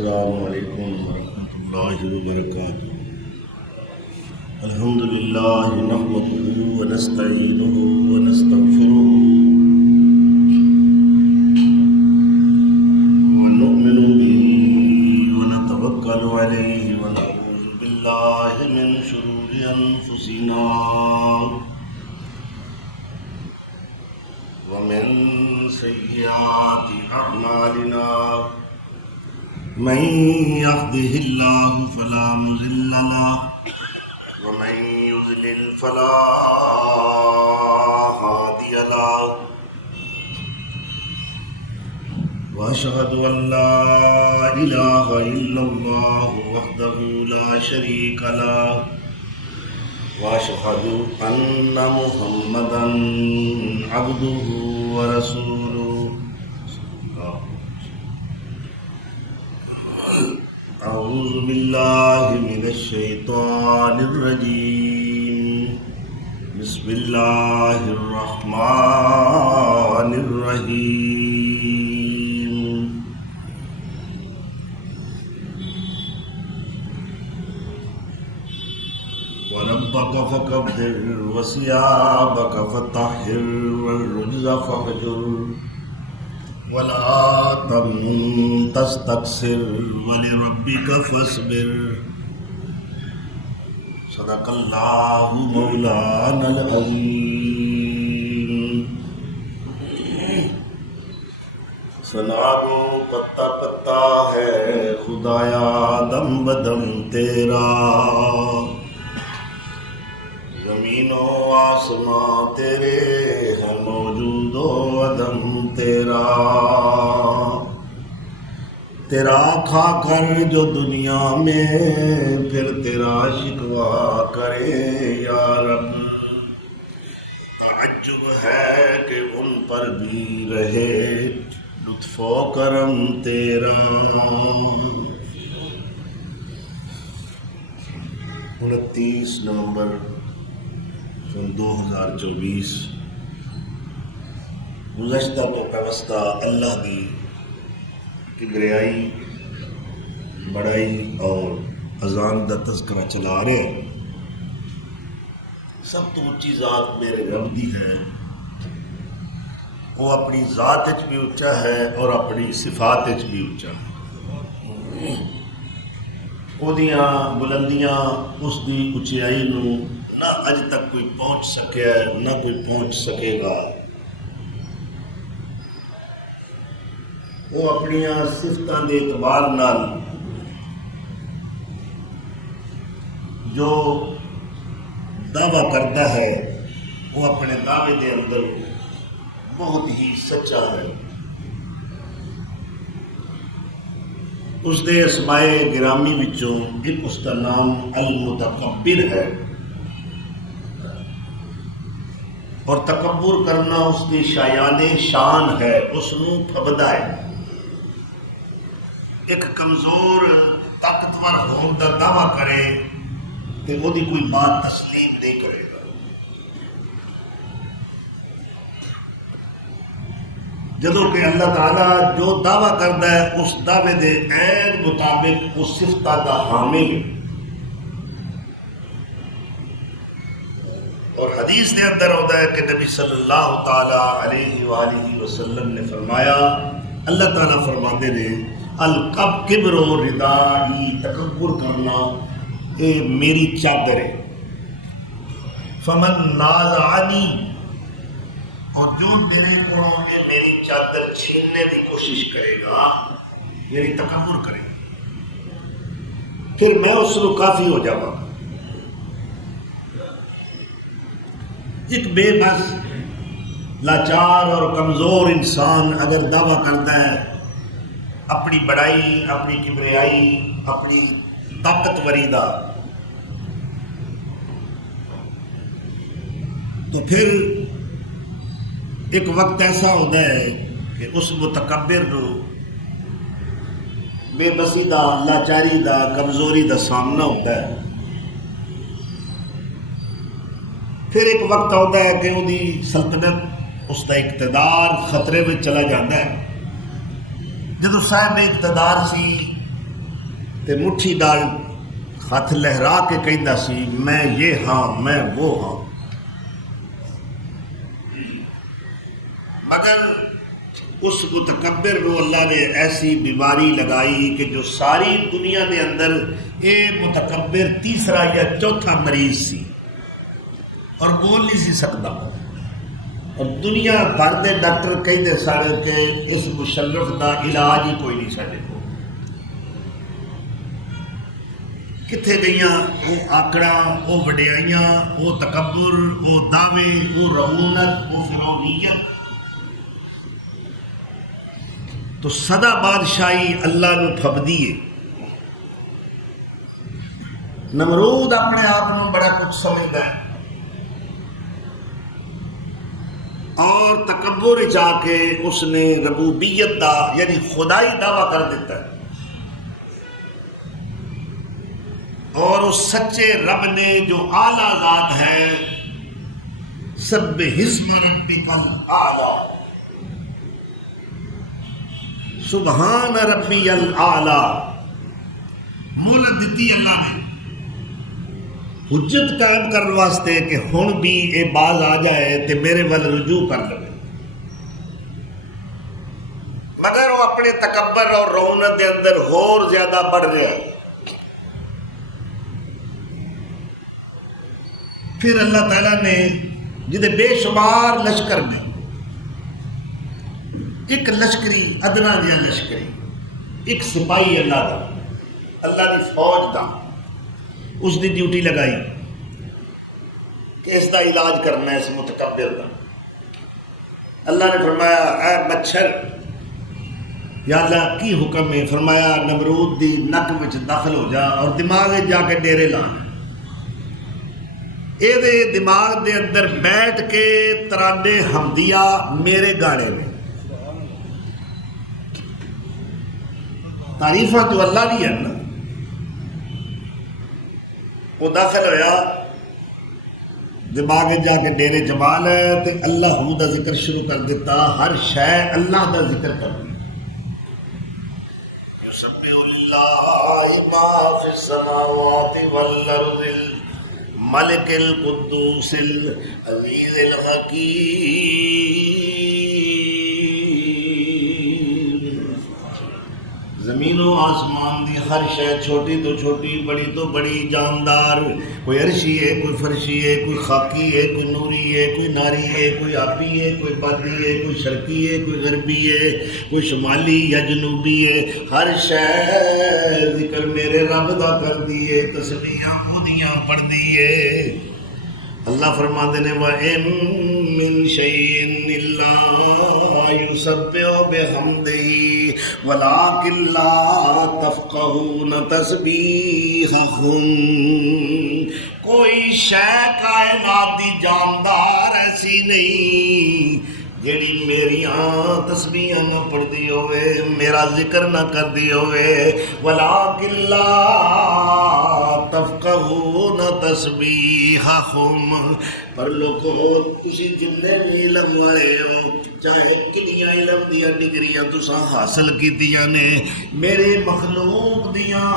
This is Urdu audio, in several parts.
السلام علیکم ورحمۃ اللہ وبرکاتہ۔ الحمد للہ نحمده ونستعینه ونستغفره ونؤمن به ونتوکل علیہ ونعوذ باللہ من شرور انفسنا ومن سیئات اعمالنا من يهده الله فلا مضل له ومن يضلل فلا هادي له وأشهد أن لا إله إلا الله وحده لا شريك له وأشهد أن محمدا عبده ورسوله۔ اعوذ باللہ من الشیطان الرجیم، بسم اللہ الرحمن الرحیم۔ وربک فکبر وثیابک فطہر والرجز فاہجر ولا تمنن تستكثر ولربك فاصبر۔ صدق اللہ مولانا العظیم۔ سنا دو پتا پتا ہے خدایا دم بدم تیرا، زمین و آسماں تیرے ہے موجود و عدم تیرا، تیرا کھا کر جو دنیا میں پھر تیرا شکوہ کرے یا رب، تعجب ہے کہ ان پر بھی رہے لطف و کرم تیرا۔ 29 نومبر 2024 گزشتہ تو پیوستہ اللہ دی کبریائی بڑائی اور اذان دا تذکرہ چلا رہے ہیں۔ سب تو اچھی ذات میرے رب دی ہے، وہ اپنی ذات وچ بھی اچا ہے اور اپنی صفات وچ بھی اچا ہے۔ وہ دیاں بلندیاں اس دی اچائی نو نہ اج تک کوئی پہنچ سکیا ہے نہ کوئی پہنچ سکے گا۔ وہ اپنی صفتاں دے اعتبار نال جو دعویٰ کرتا ہے وہ اپنے دعوے دے اندر بہت ہی سچا ہے۔ اس دے اسماء گرامی وچوں ایک اس کا نام المتکبر ہے، اور تکبر کرنا اس کی شایان شان ہے، اس نو پھبدا ہے۔ ایک کمزور طاقتور ہون دا دعویٰ کرے کہ وہ دی کوئی بات تسلیم نہیں کرے گا۔ جدوں کہ اللہ تعالیٰ جو دعویٰ کرتا ہے اس دعوے دے عین مطابق اس صفتہ دا حامل ہے۔ اور حدیث دے اندر ہوتا ہے کہ نبی صلی اللہ تعالیٰ علیہ وآلہ وسلم نے فرمایا، اللہ تعالیٰ فرماتے نے الکبر و ردائی، تکبر کرنا اے میری چادر ہے، فمن نازعنی، اور جو میرے کو میری چادر چھیننے کی کوشش کرے گا، میری تکبر کرے گا، پھر میں اس کو کافی ہو جاؤں۔ ایک بے بس لاچار اور کمزور انسان اگر دعویٰ کرتا ہے اپنی بڑائی، اپنی کبریائی، اپنی طاقتوری دا، تو پھر ایک وقت ایسا ہوتا ہے کہ اس متکبر نو بے بسی دا، لاچاری دا، کمزوری دا سامنا ہوتا ہے۔ پھر ایک وقت ہوتا ہے کہ وہ سلطنت اس کا اقتدار خطرے میں چلا جاتا ہے۔ جدو صاحب اقتدار سی تے مٹھی ڈال ہاتھ لہرا کے کہندا سی میں یہ ہاں میں وہ ہاں. مگر اس متکبر کو اللہ نے ایسی بیماری لگائی کہ جو ساری دنیا دے اندر یہ متکبر تیسرا یا چوتھا مریض سی اور بول نہیں سی سکتا. اور دنیا بھر دے ڈاکٹر کہتے سارے کہ اس مشرف دا علاج ہی کوئی نہیں سارے کو. کتنے گئیاں وہ آکڑا وہ وڈیائیاں وہ تکبر وہ دعوے وہ رعونت وہ فرعونیت. تو سدا بادشاہی اللہ نو پھب دیے. نمرود اپنے آپ کو بڑا کچھ سمجھتا ہے اور تکبر جا کے اس نے ربوبیت دا یعنی خدائی دعویٰ کر دیتا ہے. اور اس سچے رب نے جو اعلیٰ ذات ہے سبح اسم ربک الاعلیٰ سبحان ربی الاعلیٰ مہلت دیتی اللہ نے حجت قائم کرنے واسطے کہ ہن بھی اے باز آ جائے تے میرے ول رجوع کر لے. مگر وہ اپنے تکبر اور رعونت دے اندر اور زیادہ بڑھ رہا ہے. پھر اللہ تعالیٰ نے جدے بے شمار لشکر میں ایک لشکری ادنا جہا لشکری ایک سپاہی اللہ دی فوج دا اس دی ڈیوٹی لگائی کہ اس دا علاج کرنا ہے اس متکبر دا. اللہ نے فرمایا اے مچھر یا اللہ کی حکم ہے؟ فرمایا نمرود دی نک وچ داخل ہو جا اور دماغ جا کے ڈیرے لانا. اے دے دماغ دے اندر بیٹھ کے ترانے حمدیہ میرے گانے میں تعریفہ تو اللہ دی ہے نا. وہ داخل ہویا دماغ جا کے ڈیرے جمال ہے تو اللہ دا ذکر شروع کر دیتا. ہر شے اللہ دا ذکر کر دی. یسبح للہ ما فی السماوات والارض الملک القدوس العزیز الحکیم. زمین و آسمان دی ہر شے چھوٹی تو چھوٹی بڑی تو بڑی جاندار کوئی عرشی ہے کوئی فرشی ہے کوئی خاکی ہے کوئی نوری ہے کوئی ناری ہے کوئی آبی ہے کوئی بادی ہے کوئی شرقی ہے کوئی غربی ہے کوئی شمالی یا جنوبی ہے. ہر شے ذکر میرے رب دا کر دیے تسبیحاں اودیاں پڑھ دیے. اللہ فرماتے ہیں وَإِن مِّن شَيْءٍ إِلَّا يُسَبِّحُ بِحَمْدِهِ وَلَٰكِن لَّا تَفْقَهُونَ تَسْبِيحَهُمْ. کوئی شے کائنات دی جاندار ایسی نہیں جیڑی میریاں تسبیحاں نہ پڑھ دی ہوئے میرا ذکر نہ کر دی ہوئے. وَلَٰكِن لَّا تَفْقَهُونَ تَسْبِيحَهُمْ. پر لوگوں تسی جتنے بھی علم والے ہو چاہے کنیاں علم دیاں ڈگریاں تساں حاصل کیتیاں نے میرے مخلوق دیاں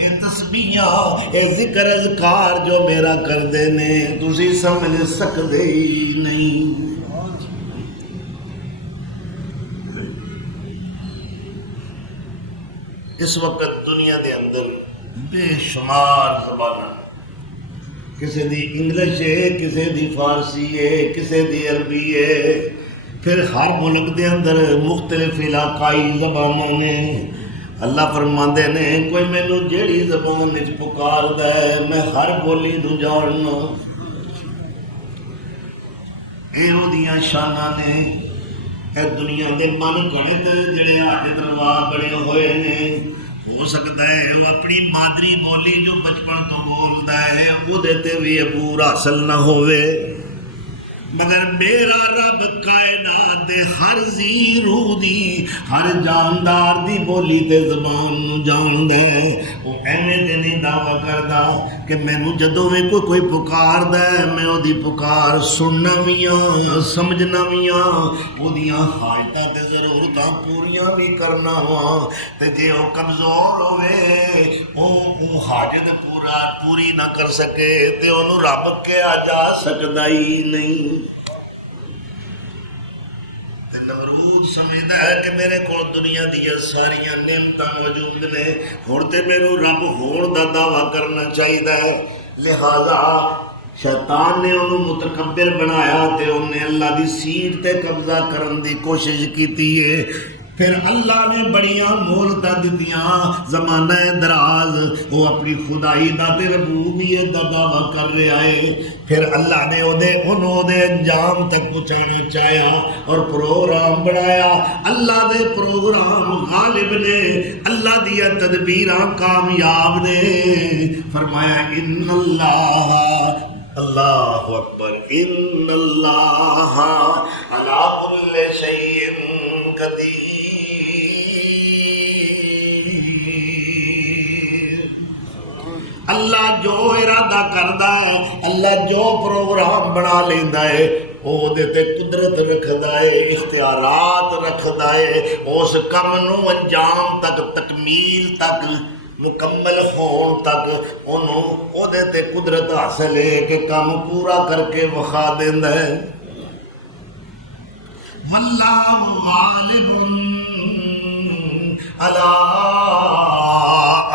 اے تسبیحاں اے ذکر اذکار جو میرا کر دے نے تسی سمجھ سکدے ہی نہیں. اس وقت دنیا دے اندر بے شمار زباناں کسی دی انگلش ہے کسی دی فارسی ہے کسی دی عربی ہے. پھر ہر ملک دے اندر مختلف علاقائی زباناں نے. اللہ فرماندے نے کوئی مینوں جیڑی زبان وچ پکاردا ہے میں ہر بولی نوں جاننا. اے اودیاں شاناں نے. اے دنیا دے من گھڑت جڑے حاجت روا بڑے ہوئے نے ہو سکتا ہے وہ اپنی مادری بولی جو بچپن تو بولتا ہے اودے تے بھی عبور حاصل نہ ہوئے. مگر میرا رب کائنات دے ہر ذی روح دی ہر جاندار دی بولی تے زبان نو جاندا ہے. وہ ایویں تے نہیں دعویٰ کردا کہ مینوں جدوں بھی کوئی پکاردا ہے میں اودی پکار سننا وی ہاں سمجھنا وی ہاں اودیاں حاجتاں تے ضرورتاں پوریاں بھی کرنا وا. تے جے او کمزور ہوئے حاجت پوری نہ کر سکے تے انہوں رب کیا جا سکتا ہی نہیں۔ تے نمرود سمجھدا ہے کہ میرے کو دنیا دیا ساریاں نعمتاں موجود نے، ہن تے میرے رب ہون دا دعویٰ کرنا چاہیے، لہذا شیطان نے انہوں متکبر بنایا تے انہیں اللہ دی سیٹ تے قبضہ کرن دی کوشش کیتی ہے۔ پھر اللہ نے بڑیاں مہلتاں دتیاں، زمانہ دراز وہ اپنی خدائی دا تے ربوبیت دا دعویٰ کر رہا ہے۔ پھر اللہ نے انہوں دے انجام تک پہنچانا چاہیا اور پروگرام بنایا۔ اللہ دے پروگرام غالب نے، اللہ دیا تدبیراں کامیاب نے۔ فرمایا ان اللہ اکبر، ان اللہ علی کل شیء قدیر۔ اللہ جو ارادہ کردا ہے، اللہ جو پروگرام بنا لیندا ہے، وہ دے تے قدرت رکھدا ہے، اختیارات رکھدا ہے، اس کم نو انجام تک، تکمیل تک، مکمل ہون تک انہوں او دے تے قدرت حاصل ہے کہ کام پورا کر کے وخا دیندا ہے۔ واللہ غالب علی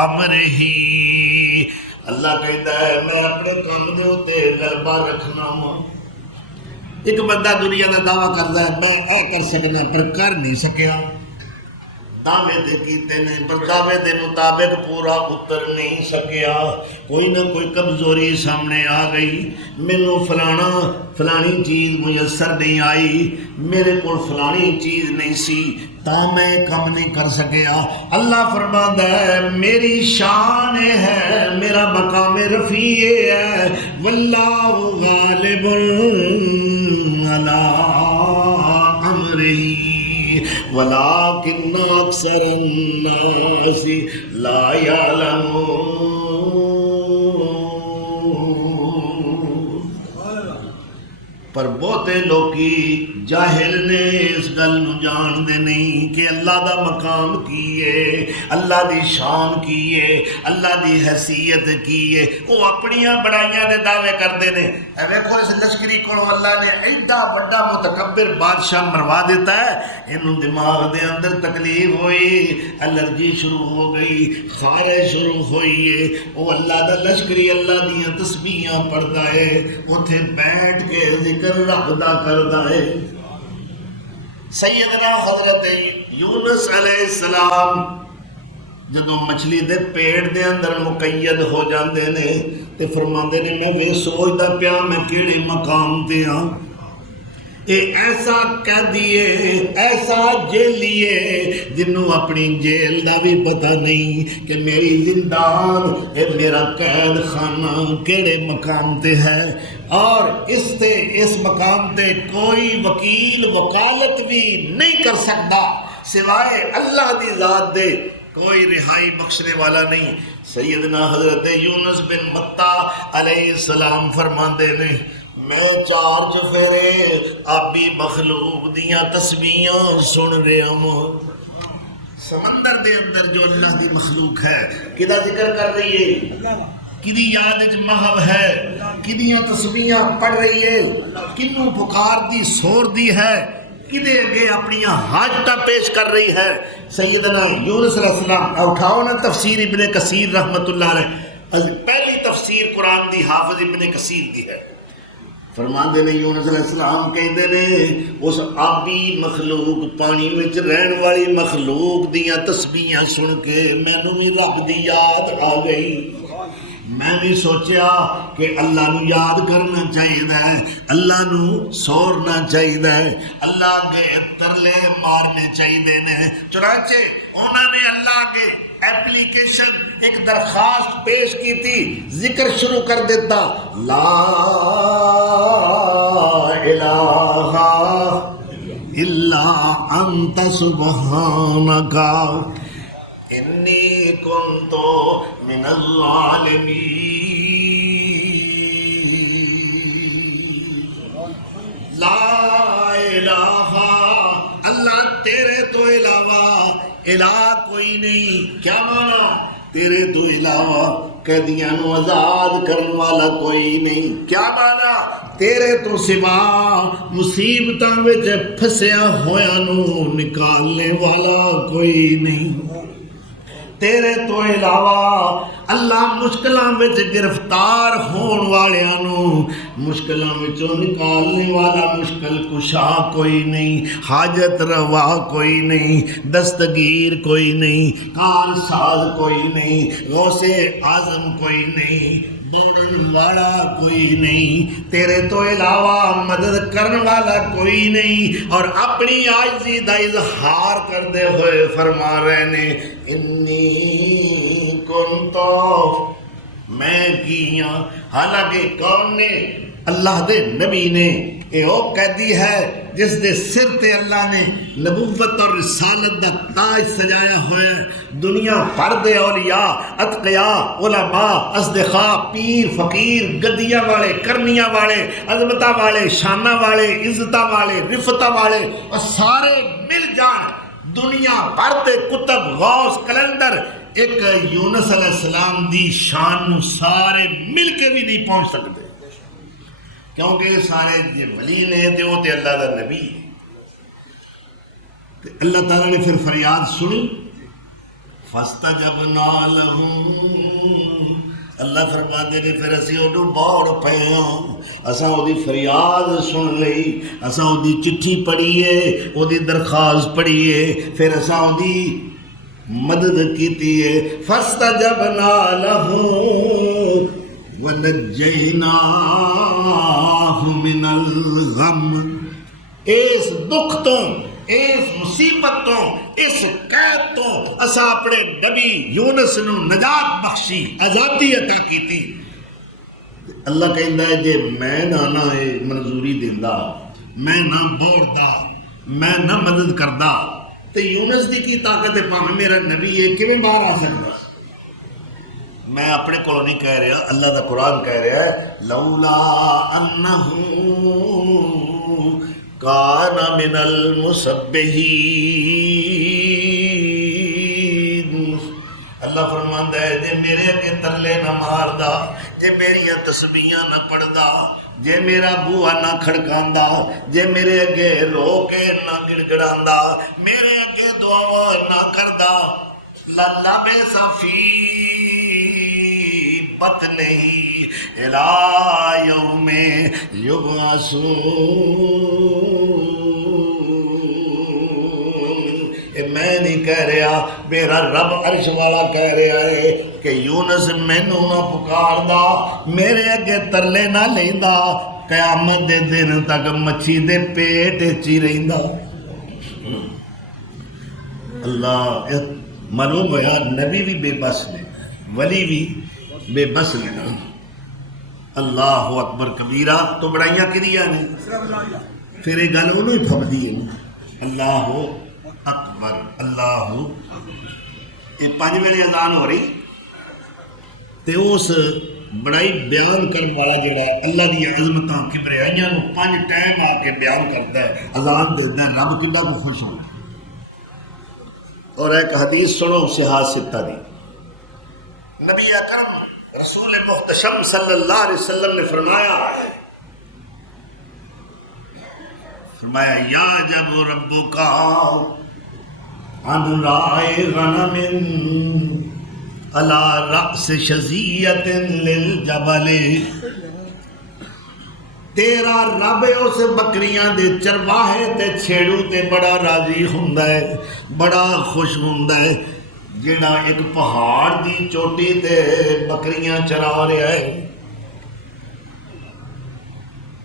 امرہ، اللہ کہتا ہے میں اپنے کام دے ہوتے غلبہ رکھنا ہوں۔ ایک بندہ دنیا کا دعویٰ کرتا ہے میں اے کر سکنا پر کر نہیں سکیا، دعوے دے کیتے نے پر دعوے دے مطابق پورا اتر نہیں سکیا، کوئی نہ کوئی کمزوری سامنے آ گئی، مینوں فلانی چیز میسر نہیں آئی، میرے کو فلانی چیز نہیں سی تا میں کم نہیں کر سکیا۔ اللہ فرماتا ہے میری شان ہے، میرا مقام رفیع ہے، واللہ غالب علی امرہ ولکن اکثر الناس لا یعلمون۔ پر بہتے لوکی جاہل نے اس گل نو جان دے نہیں کہ اللہ دا مقام کی ہے، اللہ دی شان کی ہے، اللہ دی حیثیت کی ہے، وہ اپنیاں بڑائیاں دے دعوے کر دے نے۔ اے دیکھو اس لشکری کو اللہ نے ایڈا بڑا متکبر بادشاہ مروا دیتا ہے، انہوں دماغ دے اندر تکلیف ہوئی، الرجی شروع ہو گئی، خارش شروع ہوئی ہے، وہ اللہ دا لشکری اللہ دیاں تسبیحاں پڑھتا ہے، اتھے بیٹھ کے ذکر رب دا کردا ہے۔ سیدنا حضرت یونس علیہ السلام جدوں مچھلی دے پیٹ دے اندر مقید ہو جاندے نے تے فرماندے نے میں وے سوچدا پیا میں کیڑے مقام تے ہاں، اے ایسا قیدیے، ایسا جیلیے جنہوں اپنی جیل دا بھی پتہ نہیں کہ میری زندان، اے میرا قید خانہ کیڑے مقام تے ہے، اور اس مقام تے کوئی وکیل وکالت بھی نہیں کر سکتا سوائے اللہ دی ذات دے، کوئی رہائی بخشنے والا نہیں۔ سیدنا حضرت یونس بن متہ علیہ السلام فرماندے نے میں چار چفیرے آبی مخلوق دیاں تسبیحاں سن رہا ہوں، سمندر دے اندر جو اللہ دی مخلوق ہے کدا ذکر کر رہی ہے، کدی یاد وچ محو ہے، کدیاں تسبیحاں پڑھ رہی ہے، کنوں پکار دی سور دی ہے، کدے اگے اپنی حاجتاں پیش کر رہی ہے۔ سیدنا یونس علیہ السلام اٹھاؤ نا تفسیر ابن کثیر رحمت اللہ علیہ، پہلی تفسیر قرآن دی حافظ ابن کثیر دی ہے۔ فرماندے نے یونس علیہ السلام کہندے نے اس آبی مخلوق پانی وچ رہن والی مخلوق دیاں تسبیحاں سن کے مینوں بھی رب دی یاد آ گئی، میں بھی سوچیا کہ اللہ نو یاد کرنا چاہیے، اللہ نو سورنا چاہیے، اللہ کے ترلے مارنے چاہیے نے۔ چنانچہ انہوں نے اللہ کے ایپلیکیشن ایک درخواست پیش کی تھی، ذکر شروع کر دیتا لا الہ الا انت سبحانک انی کنت من الظالمین۔ لا الہ، اللہ تیرے تو علاوہ الہ کوئی نہیں۔ کیا مانا؟ تیرے تو علاوہ قیدیاں نو آزاد کرن والا کوئی نہیں. کیا مانا؟ تیرے تو سوا مصیبتاں وچ پھسیا ہویا نو نکالنے والا کوئی نہیں. تیرے تو علاوہ اللہ مشکلاں وچ گرفتار ہون والیاں نو مشکلاں وچوں نکالنے والا مشکل کشا کوئی نہیں، حاجت روا کوئی نہیں، دستگیر کوئی نہیں، کار ساز کوئی نہیں، غوث اعظم کوئی نہیں، دوڑن والا کوئی نہیں. تیرے تو علاوہ مدد کرنے والا کوئی نہیں. اور اپنی عاجزی دا اظہار کرتے ہوئے فرما رہے نے انی کنتو، میں کیا. حالانکہ کون نے؟ اللہ دے نبی نے. اے او قیدی ہے جس دے سر تے اللہ نے نبوت اور رسالت دا تاج سجایا ہوا ہے. دنیا بھر دے اولیاء، اتقیاء، علماء، اصدقاء، پیر، فقیر، گدیاں والے، کرنیاں والے، عظمتاں والے، شانہ والے، عزتاں والے، رفتہ والے، اور سارے مل جان دنیا بھر دے کتب، غوث، کلندر ایک یونس علیہ السلام دی شان نو سارے مل کے بھی نہیں پہنچ سکتے، کیونکہ سارے جی ولی نے تے وہ تے اللہ دا نبی ہے. تے اللہ تعالیٰ نے پھر فریاد سنی. فَاسْتَجَبْنَا لَهُ، اللہ فرماتے نے پھر اسی اُدھو باڑ پے ہوں، اساں او دی فریاد سن لئی، اساں او دی چٹھی پڑھیے، او دی درخواست پڑھیے، پھر اساں او دی مدد کیتی ہے. فَاسْتَجَبْنَا لَهُ وَنَجَّيْنَاهُ مِنَ الْغَمِّ. اس دکھ تو، اس مصیبت تو، اس قید تو اسا اپنے نبی یونس نو نجات بخشی، آزادی عطا کیتی. اللہ کہندا ہے جے میں نہ منظوری دیندا، میں نہ بوڑدا، میں نہ مدد کردا تے یونس دی کی طاقت ہے؟ پاویں میرا نبی ہے کیویں باہر آ سکدا؟ میں اپنے کو نہیں کہہ رہا، اللہ دا قرآن کہہ رہا ہے لولا انہ کان من المسبحین. اللہ فرماندا ہے جے میرے اگے ترلے نہ ماردا، جے میریاں تسبیحاں نہ پڑھدا، جے میرا بوہا نہ کھڑکاندا، جے میرے اگے رو کے نہ گڑگڑاندا، میرے اگے دعاواں نہ کردا، لَلَبِثَ فِي بَطْنِهِ إِلَىٰ يَوْمِ يُبْعَثُونَ. میں نہیں کہہ رہا، میرا رب عرش والا کہہ رہا ہے کہ یونس مینوں نہ پکاردا، میرے اگے ترلے نہ لیندا، قیامت دے دن تک مچھی دے پیٹ وچ ہی رہندا. اللہ معلوم ہوا نبی بھی بے بس نے، ولی بھی بے بس نے نا. اللہ اکبر کبیرہ. تو بڑائیاں کدیاں نے؟ پھر یہ گل انہوں ہی پھبدی ہے نا. اللہ اکبر، اللہ. یہ 5 ویلے اذان ہو رہی تے اس بڑائی بیان کرنے والا جڑا ہے اللہ دی عظمتاں کبریائیاں نو 5 ٹائم آ کے بیان کرتا ہے، اذان دیتا ہے. رب کتنا کو خوش ہونا. اور ایک حدیث سنو صحاح 6 دی. نبی اکرم رسول محتشم صلی اللہ علیہ وسلم نے فرمایا یا جب ربک عن رائے غنم علی رأس شزیت للجبل. تیرا رب اس بکریاں دے چرواہے تے چھیڑو تے بڑا راضی ہوندا ہے، بڑا خوش ہوندا ہے، جڑا ایک پہاڑ دی چوٹی تے بکریاں چرا رہا ہے.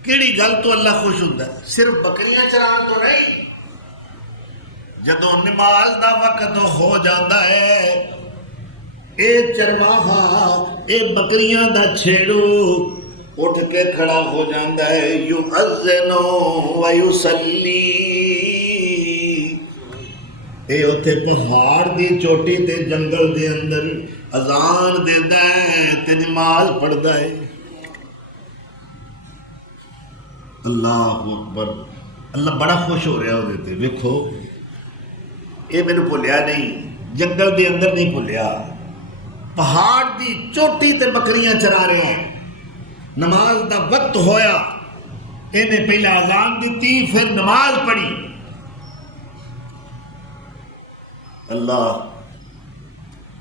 کیڑی گل تو اللہ خوش ہوندا ہے؟ صرف بکریاں چران تو نہیں، جدوں نماز دا وقت ہو جاندا ہے، اے چرواہا اے بکریاں دا چھیڑو اٹھ کے کھڑا ہو جاندا ہے. یؤذن و یصلی. اے اوتھے پہاڑ دی چوٹی تے جنگل دے اندر اذان دیندا ہے تے نماز پڑھدا ہے. اللہ اکبر. اللہ بڑا خوش ہو رہا ہو تے. ویکھو اے مینوں بھولیا نہیں، جنگل دے اندر نہیں بھولیا، پہاڑ دی چوٹی تے بکریاں چرا رہے ہیں، نماز دا وقت ہویا، انہیں پہلے اذان دیتی پھر نماز پڑھی۔ اللہ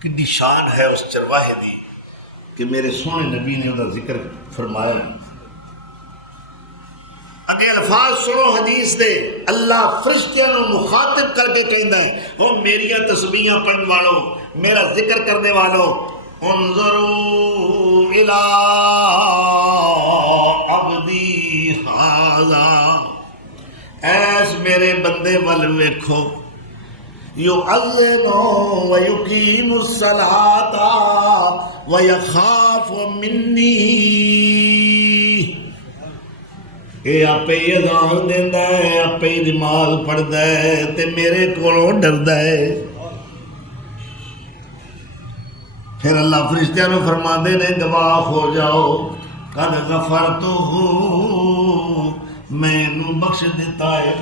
کی شان ہے اس چرواہے دی کہ میرے سونے نبی نے انہا ذکر فرمایا۔ اگے الفاظ سنو حدیث دے، اللہ فرشتیاں نو مخاطب کر کے کہندا ہے، او میریاں تسبیحاں پڑھن والوں، میرا ذکر کرنے والوں، انظروا الی عبدی ھذا، ایس میرے بندے ول ویکھو، یعذب ویقیم الصلاۃ ویخاف منی، اے آپ ہی اذان دیندا ہے، آپ ہی نماز پڑھدا ہے تے میرے کولوں ڈردا ہے۔ پھر اللہ فرشتیاں نو فرماندے نے گواہ ہو جاؤ، قد غفرتہ، میں انہوں بخش دیتا ہے،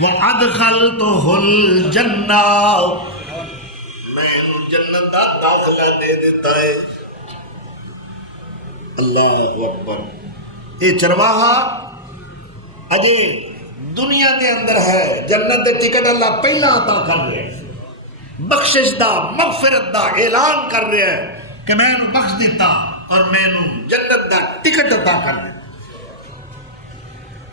وَأَدْخَلْتُهُ الْجَنَّةَ، میں انہوں جنت دا داخلہ دے دیتا ہے۔ اللہ اکبر۔ یہ چرواہا اجے دنیا کے اندر ہے، جنت دے ٹکٹ اللہ پہلا عطا کر رہے ہیں، بخشش دا مغفرت دا اعلان کر رہے ہیں کہ میں انہوں بخش دیتا اور میں انہوں جنت دا ٹکٹ عطا کر دیتا۔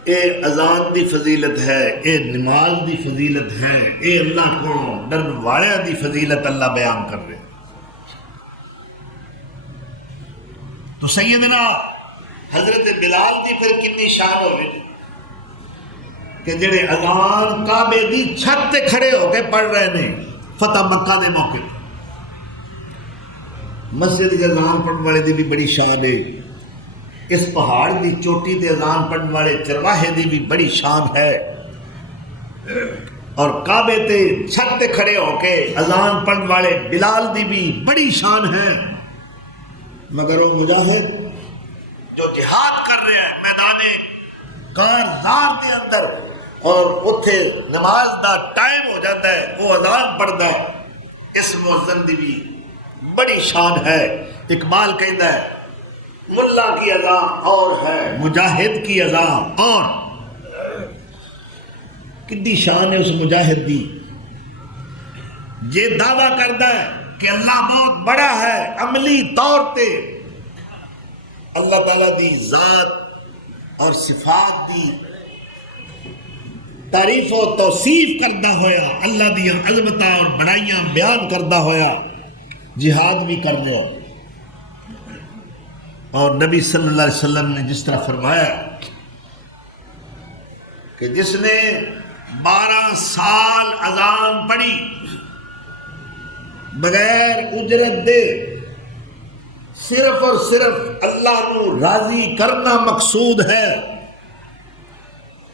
اے اذان دی فضیلت ہے، اے نماز دی فضیلت ہے، اے اللہ کو ڈرن والے دی فضیلت اللہ بیان کر رہے ہیں۔ تو سیدنا حضرت بلال دی پھر کنی شان ہوئی کہ جڑے اذان کعبے دی چھت تے کھڑے ہو کے پڑھ رہے نے فتح مکہ دے موقع پر۔ مسجد کی اذان پڑھنے والے دی بھی بڑی شان ہے، اس پہاڑ دی چوٹی تے اذان پڑھنے والے چرواہے دی بھی بڑی شان ہے، اور کعبے تے چھت تے کھڑے ہو کے اذان پڑھنے والے بلال دی بھی بڑی شان ہے۔ مگر وہ مجاہد جو جہاد کر رہے ہیں میدان کارزار دے اندر، اور اتھے نماز دا ٹائم ہو جاتا ہے، وہ اذان پڑھتا ہے، اس مؤذن دی بھی بڑی شان ہے۔ اقبال کہتا ہے ملا کی اذان اور ہے، مجاہد کی اذان اور، کتنی شان ہے اس مجاہد دی، یہ دعویٰ کرتا ہے کہ اللہ بہت بڑا ہے، عملی طور تے اللہ تعالیٰ دی ذات اور صفات دی تعریف و توصیف کردہ ہویا، اللہ دیا عظمتاں اور بڑائیاں بیان کردہ ہویا، جہاد بھی کر لیا۔ اور نبی صلی اللہ علیہ وسلم نے جس طرح فرمایا کہ جس نے 12 سال اذان پڑھی بغیر اجرت دے، صرف اور صرف اللہ نو راضی کرنا مقصود ہے،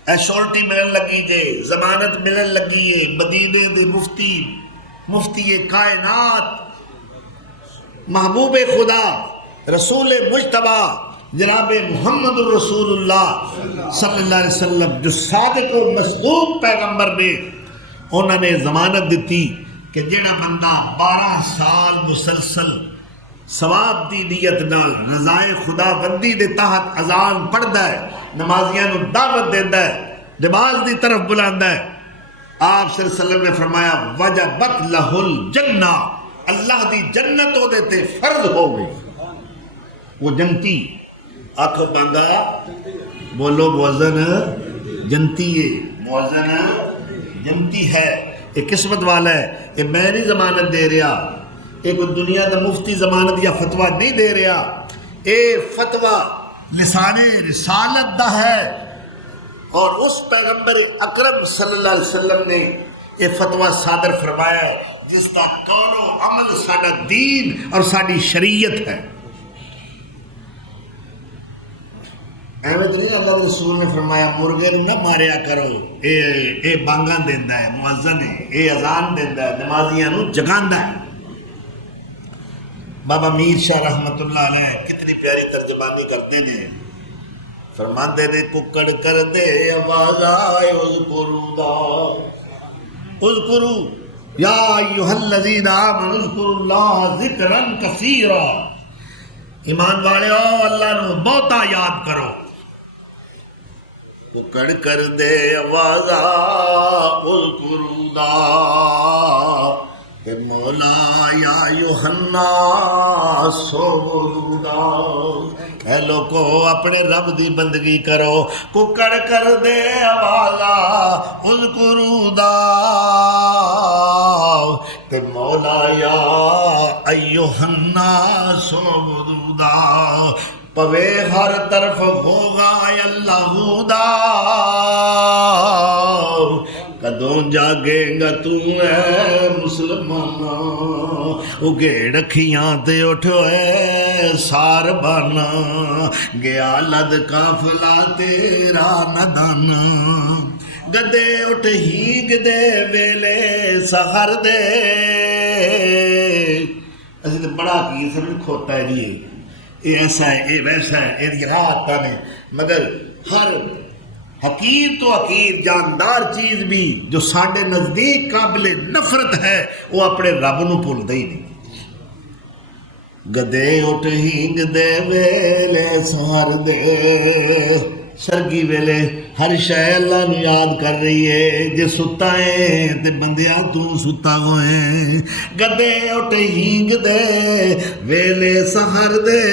ایشورٹی ملن لگی جے، ضمانت ملن لگی ہے، مدینے دے مفتی کائنات محبوب خدا رسول مجتبی جناب محمد الرسول اللہ صلی اللہ علیہ وسلم جو صادق و مصدوق پیغمبر نے، انہوں نے ضمانت دیتی کہ جڑا بندہ 12 سال مسلسل ثواب دی نیت نال رضائے خدا بندی دے تحت اذان پڑھدا ہے، نمازیاں نو دعوت دیندا ہے، نماز دی طرف بلاندا ہے، آپ صلی اللہ علیہ وسلم نے فرمایا وجبت لہ الجنہ، اللہ دی جنت ہو دیتے فرض ہو گئی۔ وہ جنتی آنکھ بندہ بولو مؤذن جنتی ہے، مؤذن جنتی ہے، یہ قسمت والا ہے، یہ میں نہیں ضمانت دے رہا، یہ کوئی دنیا دا مفتی ضمانت یا فتویٰ نہیں دے رہا، یہ فتویٰ لسان رسالت دا ہے، اور اس پیغمبر اکرم صلی اللہ علیہ وسلم نے یہ فتویٰ صادر فرمایا ہے جس کا قول و عمل ساڈا دین اور ساڈی شریعت ہے۔ احمد نہیں، اللہ رسول نے فرمایا مرغے نہ ماریا کرو، اے بانگاں دیندا ہے، مؤذن ہے، اے اذان دیندا ہے، نمازیاں نو جگاندا ہے۔ بابا میر شاہ رحمت اللہ علیہ کتنی پیاری ترجمانی کرتے ہیں، فرماندے نے ککڑ کر دے آواز آئے اذکرو دا، اذکرو یا ایھا الذین آمنوا اذکروا اللہ ذکرا کثیرا، ایمان والےو اللہ نو بہتا یاد کرو. ککڑ کر دے آوازا اذکروا دا کہ مولا یا یوحنا سودا، اے لوگو اپنے رب دی بندگی کرو. ککڑ کر دے آوازا اذکروا دا کہ مولا یا ایوہنا سودا، پوے ہر طرف ہوگا اللہ دا، کدوں جاگے گا تو اے مسلمانا، اگیڑ اکھیاں تے اٹھو اے ساربانا، گیا لد قافلہ تیرا ندانا، گدے اٹھ ہینگ دے ویلے سحر دے. اسی تو بڑا کی سمجھ کھوتا ہے جی، یہ ایسا ہے یہ ویسا ہے، یہ رات نے، مگر ہر حقیر تو حقیر جاندار چیز بھی جو ساڈے نزدیک قابل نفرت ہے وہ اپنے رب نو بھولدا ہی نہیں. گدے اٹھ ہینگ دے ویلے سحر دے، سرگی ویلے ہر شے اللہ نو یاد کر رہی ہے. جے ستا ہے تے بندیا تو ستا ہوئے. گدے اٹھ ہینگ دے ویلے سحر دے،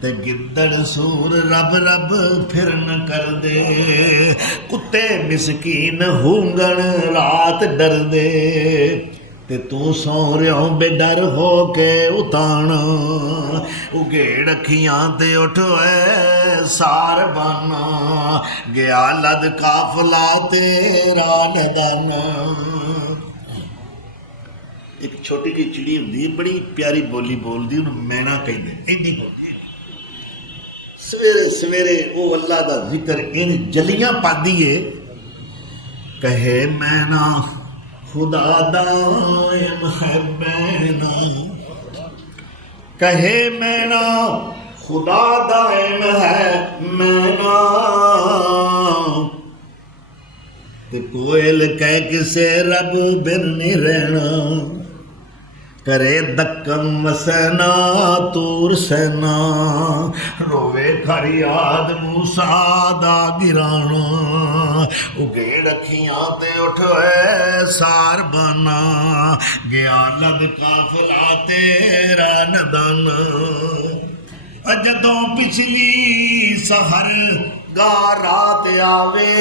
تے گدڑ سور رب رب پھر نہ کر دے، کتے مسکین ہونگن رات ڈر دے، تے تو سو رہو بے ڈر ہو کے اتانا، اگیڑ اکھیاں تے اٹھو اے ساربانا، گیا لد قافلہ تیرا ندانا. ایک چھوٹی کی چڑی ہوندی بڑی پیاری بولی بول دی، انہوں مینا کہیں دے ایڈی بولدی، سویرے سویرے او اللہ دا ذکر ان جلیاں پاندی ہے. کہے مینا خدا دائم ہے مینا، کہے مینا خدا دائم ہے مینا، تے کوئل کہہ کسے رب بن نہیں رہنا، کرے دکم وسینا تور سینا، روے کھریاد موسیٰ دا گرانا، اگیڑ اکھیاں تے اٹھو اے ساربانا، گیا لد قافلہ تیرا ندانا. جدوں پچھلی سحر گاہ رات آوے،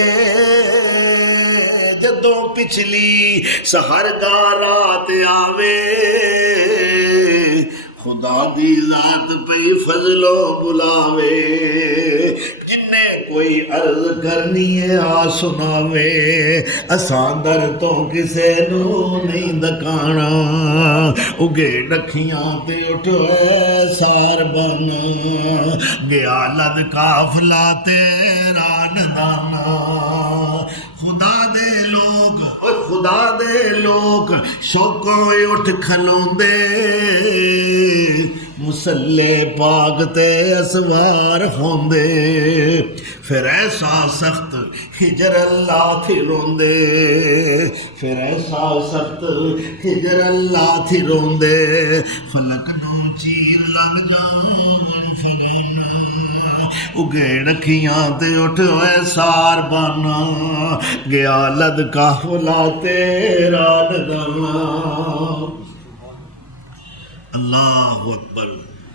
جدوں پچھلی سحر گاہ رات آوے، خدا دی ذات پئی فضلو بلاوے، جنہیں کوئی عرض کرنی ہے آ سناوے، اساں در تو کسے نو نہیں دکانا، اگے ڈکھیاں تے اٹھو اے ساربانا، گیا لد قافلہ تیرا ندانا. خدا دے لوگ خدا دے لوگ شوقوں اٹھ کھلوندے، مسلے پاک تے اسوار ہوندے، پھر ایسا سخت ہجر اللہ تھی روندے، پھر ایسا سخت ہجر اللہ تھی روندے، فلک نو چیر لگ جان فلانا، اگیڑ اکھیاں تے اٹھو اے ساربانا، گیا لد قافلہ تیرا ندانا. اللہ اکبر.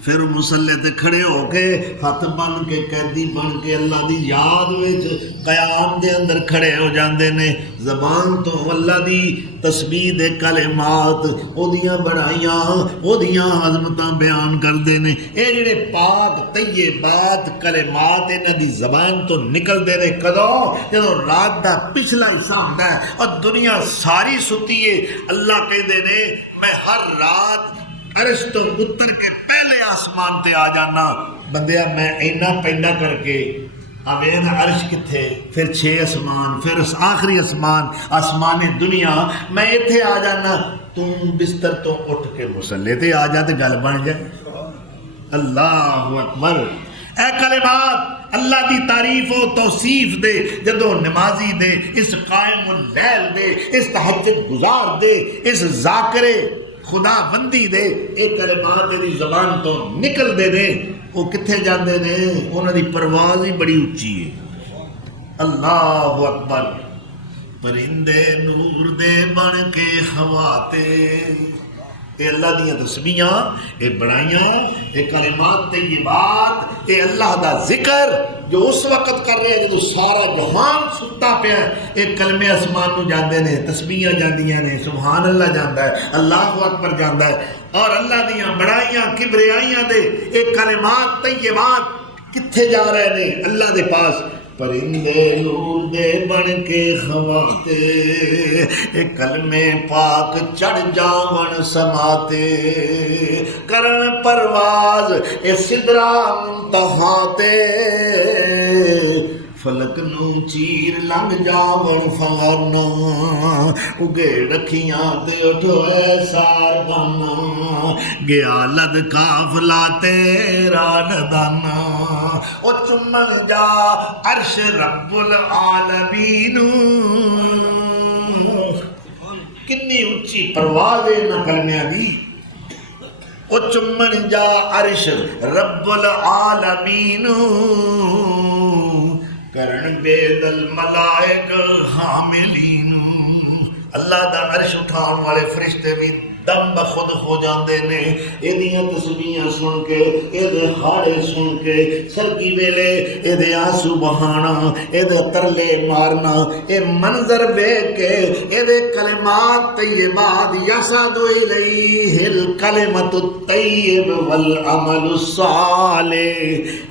پھر مسلے تے کھڑے ہو کے ہاتھ بن کے قیدی بن کے اللہ دی یاد وچ قیام دے اندر کھڑے ہو جاندے نے، زبان تو اللہ دی تسبیح دے کلمات اودیاں بڑائیاں اودیاں عظمتاں بیان کردے نے. اے جڑے پاک طیبات کلمات انہاں دی زبان تو نکلدے نے کدوں؟ جدوں رات دا پچھلا حصہ ہوندا ہے اور دنیا ساری ستی ہے. اللہ کہندے نے میں ہر رات عرش تو اتر کے پہلے آسمان تے آ جانا. بندیا میں اینا پینڈا کر کے آوین عرش کتھے، پھر 6 آسمان، پھر آخری آسمان آسمان دنیا، میں ایتھے آ جانا. تم بستر تو اٹھ کے مسلے تے آ جا تے گل بن جائے. اللہ اکبر. اے کلمات اللہ دی تعریف و توصیف دے جدو نمازی دے، اس قائم اللیل دے، اس تہجد گزار دے، اس ذاکر خدا بندی دے، اے کلمات دی زبان تو نکل دے نے، وہ کتھے جاندے نے؟ انہاں دی پرواز ہی بڑی اونچی ہے۔ اللہ اکبر۔ پرندے نور دے بن کے ہوا تے، اے اللہ دیاں تسبیحاں، اے بڑائیاں، اے کلمات طیبات، اے اللہ دا ذکر جو اس وقت کر رہے ہیں جدو سارا جہان ستا پیا ہے، اے کلمے اسمان نو جاندے نے، تسبیحاں جاندیاں نے، سبحان اللہ جاندا ہے، اللہ اکبر جاندا ہے، اور اللہ دیاں بڑائیاں کبریائیاں دے اے کلمات طیبات کتھے جا رہے نے؟ اللہ دے پاس۔ پرندے نور دے بن کے خواتے، اے کلمے پاک چڑھ جاون سماتے، کرن پرواز اے سدرا منتہا تے، فلک نو چیر لنگ جاون فارنا، اگے رکھیاں تے اٹھو اے سار بانا، گیا لد قافلہ تیرا لدانا، او چمن جا عرش رب العالمین، کنی اونچی پرواز ہے نہ کلمیاں دی، او چمن جا عرش رب العالمین، کرن بید الملائک حاملین، اللہ دا عرش اٹھان والے فرشتے بھی دم بخود ہو جاندے نے، اے دیاں تسبیحاں سن کے، اے دے ہاڑے سن کے، سرگی ویلے اے دے آنسو بہانا، اے دے ترلے مارنا، اے منظر ویکھ کے، اے دے کلمات طیبات، یسعد الیہ الکلمۃ الطیب والعمل الصالح،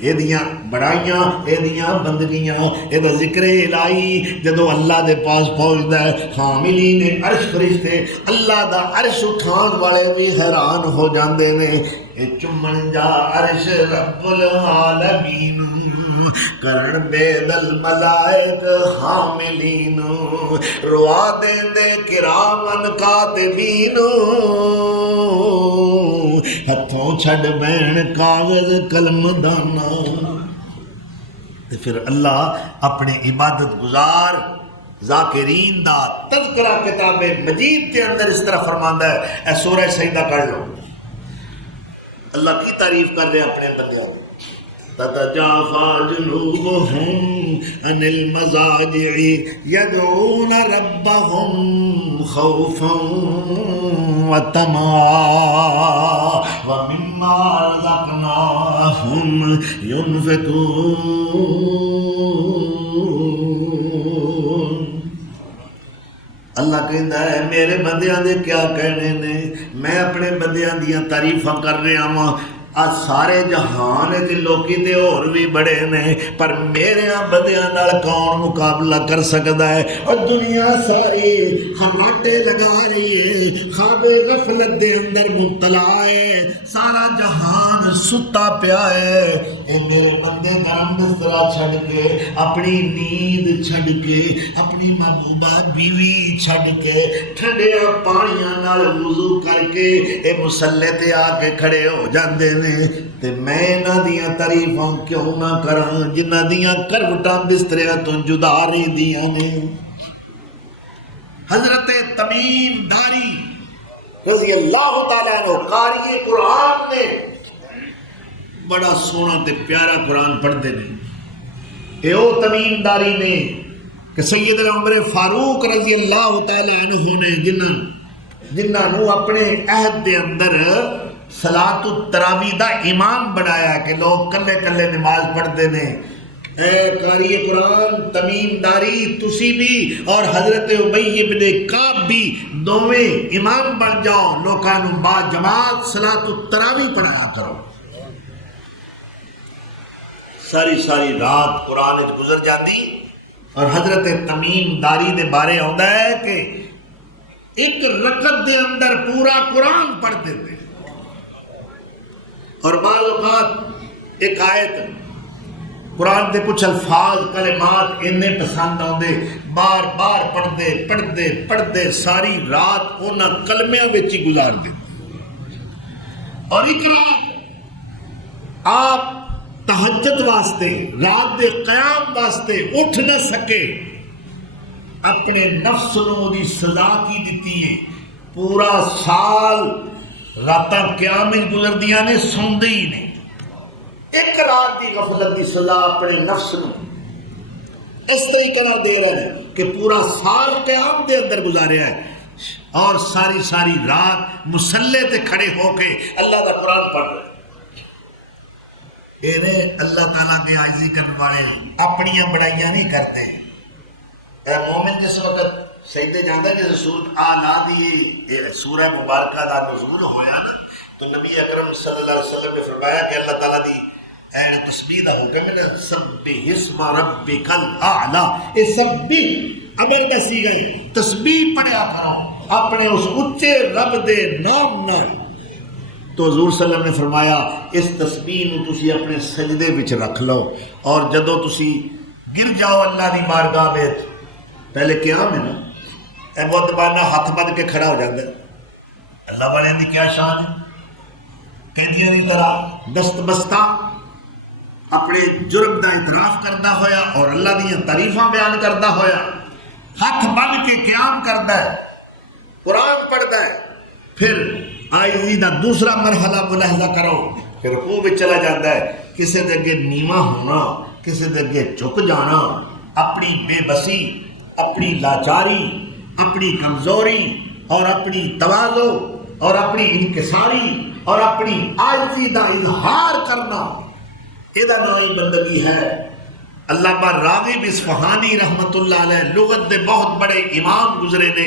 اے دیاں بڑائیاں، اے دیاں بندگیاں، اے دا ذکر الہی جدو اللہ دے پاس پہنچدا ہے، حاملین عرش فرشتے اللہ دا عرش اٹھان والے بھی حیران ہو جاندے نے، اے چمن جا عرش رب العالمین، کرن بید الملائک حاملین، روا دیندے کرامن کاتبین، ہتھوں چھڈ بین کاغذ قلم دانا۔ پھر اللہ اپنے عبادت گزار ذاکرین دا تذکرہ کتاب مجید کے اندر اس طرح فرماندا ہے، اے سورہ سجدہ کر لو، اللہ کی تعریف کر رہے ہیں اپنے بندیاں، تتجافى جنوبهم عن المضاجع يدعون ربهم خوفا وطمعا ومما رزقناهم ينفقون۔ اللہ کہندا ہے میرے بندیاں دے کیا کہنے نے، میں اپنے بندیاں دیاں تعریفاں کر رہا ہاں، آج سارے جہان تے لوکی تے اور بھی بڑے نے، پر میرے بندیاں نال کون مقابلہ کر سکتا ہے؟ اور دنیا ساری خراٹے لگا رہی ہے، خواب غفلت دے اندر مبتلا ہے، سارا جہان ستا پیا ہے، اے میرے بندے نرم بسترا چھڑ کے، اپنی نیند چھڑ کے، اپنی محبوبہ بیوی چھڑ کے، ٹھنڈے پانیاں نال وضو کر کے اے مصلے تے آ کے کھڑے ہو جاندے نے، تے میں نہ دیاں تعریفاں کیوں نہ کراں جنہ دیاں کروٹاں بستریاں تو جدا رہی دیاں نے۔ حضرت تمیم داری رضی اللہ تعالیٰ عنہ قاری قرآن نے، بڑا سونا تے پیارا قرآن پڑھتے نے، اے او تمیم داری نے کہ سیدنا عمر فاروق رضی اللہ تعالیٰ عنہ نے جنہاں نو اپنے عہد دے اندر صلاۃ التراویح دا امام بنایا کہ لوگ کلے کلے نماز پڑھتے نے، اے قاری قرآن تمیم داری تسی بھی اور حضرت ابی بن کعب بھی دوویں امام بن جاؤ، لوکاں نو با جماعت صلاۃ التراویح پڑھایا کرو۔ ساری ساری رات قرآن گزر جاندی، اور حضرت تمیم داری دے بارے آتا ہے کہ ایک رکعت دے اندر پورا قرآن پڑھتے تھے، اور بعض اوقات ایک آیت قرآن دے کچھ الفاظ کلمات انہیں پسند آتے، بار بار پڑھتے ساری رات انہاں کلمیاں وچ ہی گزار دیتے، اور ایک رات آپ تہجد واسطے رات دے قیام واسطے اٹھ نہ سکے اپنے نفس نو دی سزا کی دیتی ہے پورا سال راتاں قیام گزردیاں نے سوندے ہی نہیں ایک رات دی غفلت دی سزا اپنے نفس نو اس طریقے نال دے رہے ہیں کہ پورا سال قیام دے اندر گزاریا ہے اور ساری ساری رات مصلے تے کھڑے ہو کے اللہ دا قرآن پڑھ رہے ہیں۔ اللہ تعالیٰ کے عاجزی کرنے والے اپنیاں بڑائیاں نہیں کرتے۔ اے مومن جس وقت سجدے جاندہ ہے جیسے سورۃ آلا دی سورہ مبارکہ دا نزول ہویا نا تو نبی اکرم صلی اللہ علیہ وسلم نے فرمایا کہ اللہ تعالیٰ دی اے تسبیح دا حکم ہے سبح اسم ربک الاعلی، اے سبح امر دسی گئی تسبیح پڑھیا کرو اپنے اس اچے رب دے نام نال۔ تو حضور صلی اللہ علیہ وسلم نے فرمایا اس تسبیح نو تسی اپنے سجدے وچ رکھ لو اور جدو تسی گر جاؤ اللہ دی بارگاہ میں پہلے قیام ہے نا اے بہت بانا ہاتھ بند کے کھڑا ہو جاتا ہے اللہ والے دی کیا شان ہے قیدیاں دی طرح دست بستہ اپنے جرم دا اعتراف کرتا ہویا اور اللہ دیا تعریفاں بیان کرتا ہویا ہاتھ بن کے قیام کرتا ہے قرآن پڑھتا ہے پھر عاجزی دا دوسرا مرحلہ ملاحظہ کرو پھر رکوع میں چلا جاتا ہے کسی دے اگے نیواں ہونا کسی دے اگے جھک جانا اپنی بے بسی اپنی لاچاری اپنی کمزوری اور اپنی تواضع اور اپنی انکساری اور اپنی عاجزی دا اظہار کرنا یہ نئی بندگی ہے۔ علامہ راغب اصفہانی رحمت اللہ علیہ لغت دے بہت بڑے امام گزرے نے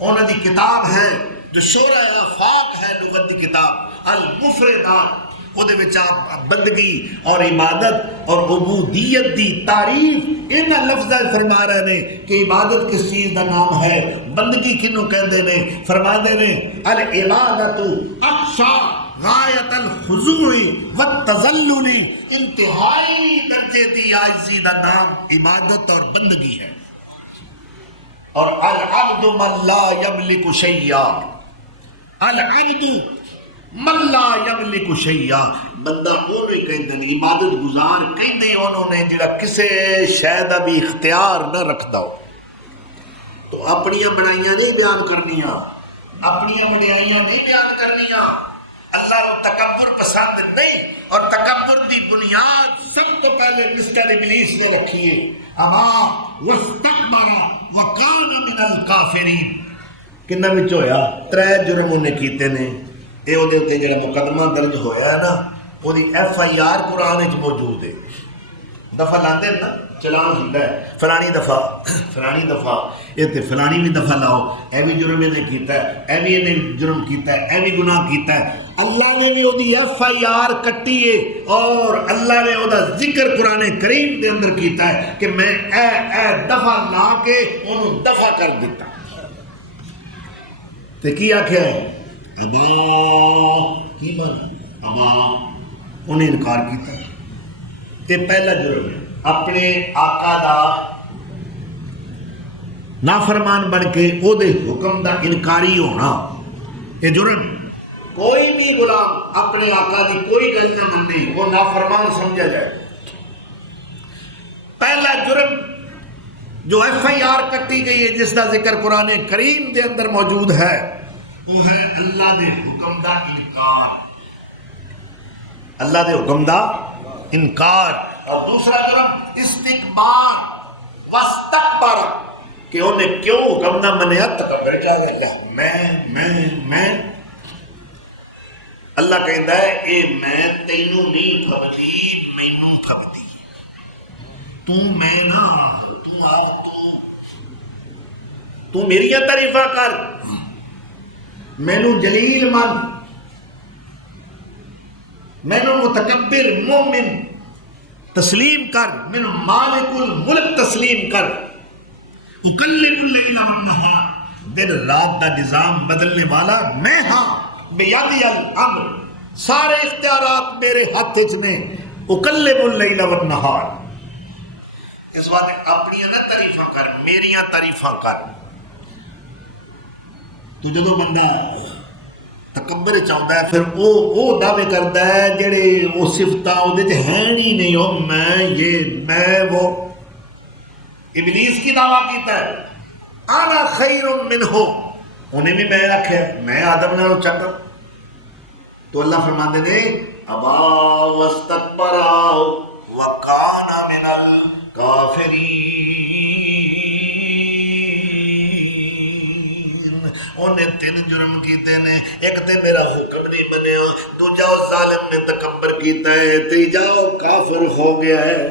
انہوں دی کتاب ہے جو شورہ آفاق ہے لغت دی کتاب المفردات وہ دے وچ آپ بندگی اور عبادت اور عبودیت دی تعریف ان لفظ فرما رہے نے کہ عبادت کس چیز دا نام ہے بندگی کنوں کہندے نے فرما دے نے العبادت اقصى غایت الخضوع والتذلل انتہائی درجے دی عاجزی دا نام عبادت اور بندگی ہے۔ اور العبد من لا یملک شیئا العبد من لا یملک شیئا بندہ انہوں کہندے نے عبادت گزار کہندے انہوں نے جڑا کسے شے دا بھی اختیار نہ رکھدا ہو۔ تو اپنیاں بڑائیاں نہیں بیان کرنیاں اپنیاں بڑائیاں نہیں بیان کرنیاں اللہ کو تکبر پسند نہیں اور تکبر دی بنیاد سب تو پہلے مسٹر ابلیس نے رکھی ہے اما واستکبر وکان من الکافرین کنہ وچ ہویا ترے جرم انہیں کیتے نے اے او دے اوتے جڑا مقدمہ درج ہویا ہے نا او دی ایف آئی آر قرآن وچ موجود ہے دفعہ لاندے نا چلان ہوندا ہے فلانی دفعہ یہ تے فلانی بھی دفعہ لاؤ اے بھی جرم انہیں کیتا ہے اے بھی انہیں جرم کیتا ہے اے بھی گناہ کیتا ہے اللہ نے بھی او دی ایف آئی آر کٹی ہے اور اللہ نے او دا ذکر قرآن کریم دے اندر کیتا ہے کہ میں اے دفعہ لا کے انہوں دفعہ کر دیتا تے کی آکھیا ہے ابا کی مانا ابا انہیں انکار کیتا ہے یہ پہلا جرم ہے اپنے آقا دا نافرمان بن کے او دے حکم دا انکاری ہونا یہ جرم کوئی بھی غلام اپنے آقا دی کوئی گل نہ مننے وہ نافرمان سمجھا جائے۔ پہلا جرم جو ایف آئی آر کٹی گئی ہے جس دا ذکر قرآن کریم دے اندر موجود ہے وہ ہے اللہ دے حکم دا انکار اللہ دے حکم دا انکار اور دوسرا جرم استکبار واستکبر کہ انہیں کیوں حکم نہ منیا تکبر کیا ہے اللہ میں اللہ کہندا ہے اے میں تینوں نہیں پھبدی مینوں پھبدی تو میں نہ تو میری تعریفہ کر مینوں جلیل من مینوں متکبر مومن تسلیم کر مینوں مالک الملک تسلیم کر اکلب اللیل والنہار دن رات دا نظام بدلنے والا میں ہاں بیدی الامر سارے اختیارات میرے ہاتھ نے اکلب اللیل والنہار اس بات اپنی نہ تعریفاں کر میریاں تعریفاں کر تو جدو بندہ تکبر تکبر چاہتا ہے پھر وہ دعوے کرتا ہے جڑے وہ صفتاں وہ ہیں ہی نہیں، او میں وہ ابلیس کی دعویٰ کیتا ہے انا خیر منہ، انہیں بھی میں آکھیا میں آدم نالوں چنگا، تو اللہ فرماندے نے ابا واستکبر وکان من الکافرین، انہیں 3 جرم کیتے نے، ایک تے میرا حکم نہیں منیا، دوجا ظالم نے تکبر کیتا ہے، تیجا کافر ہو گیا ہے۔